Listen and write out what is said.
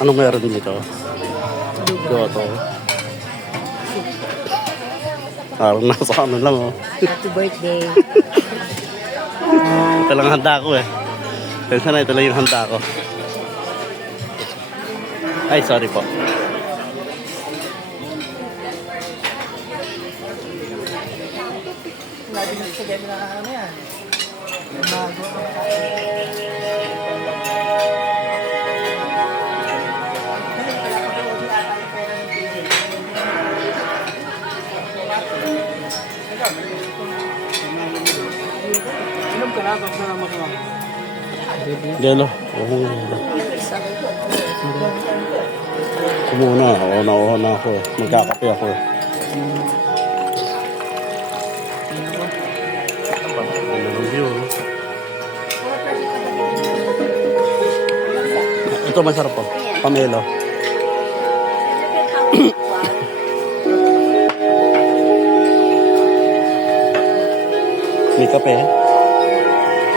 Anong meron dito? Goto. Parang nasa ano lang oh. Happy birthday. Ito lang handa ko eh. Pensa na ito lang yung handa ko. Ay, sorry po. Gelo. Kumuna. Oo na ako. Magkakape ako. Ito masarap po. Pamelo. May kape.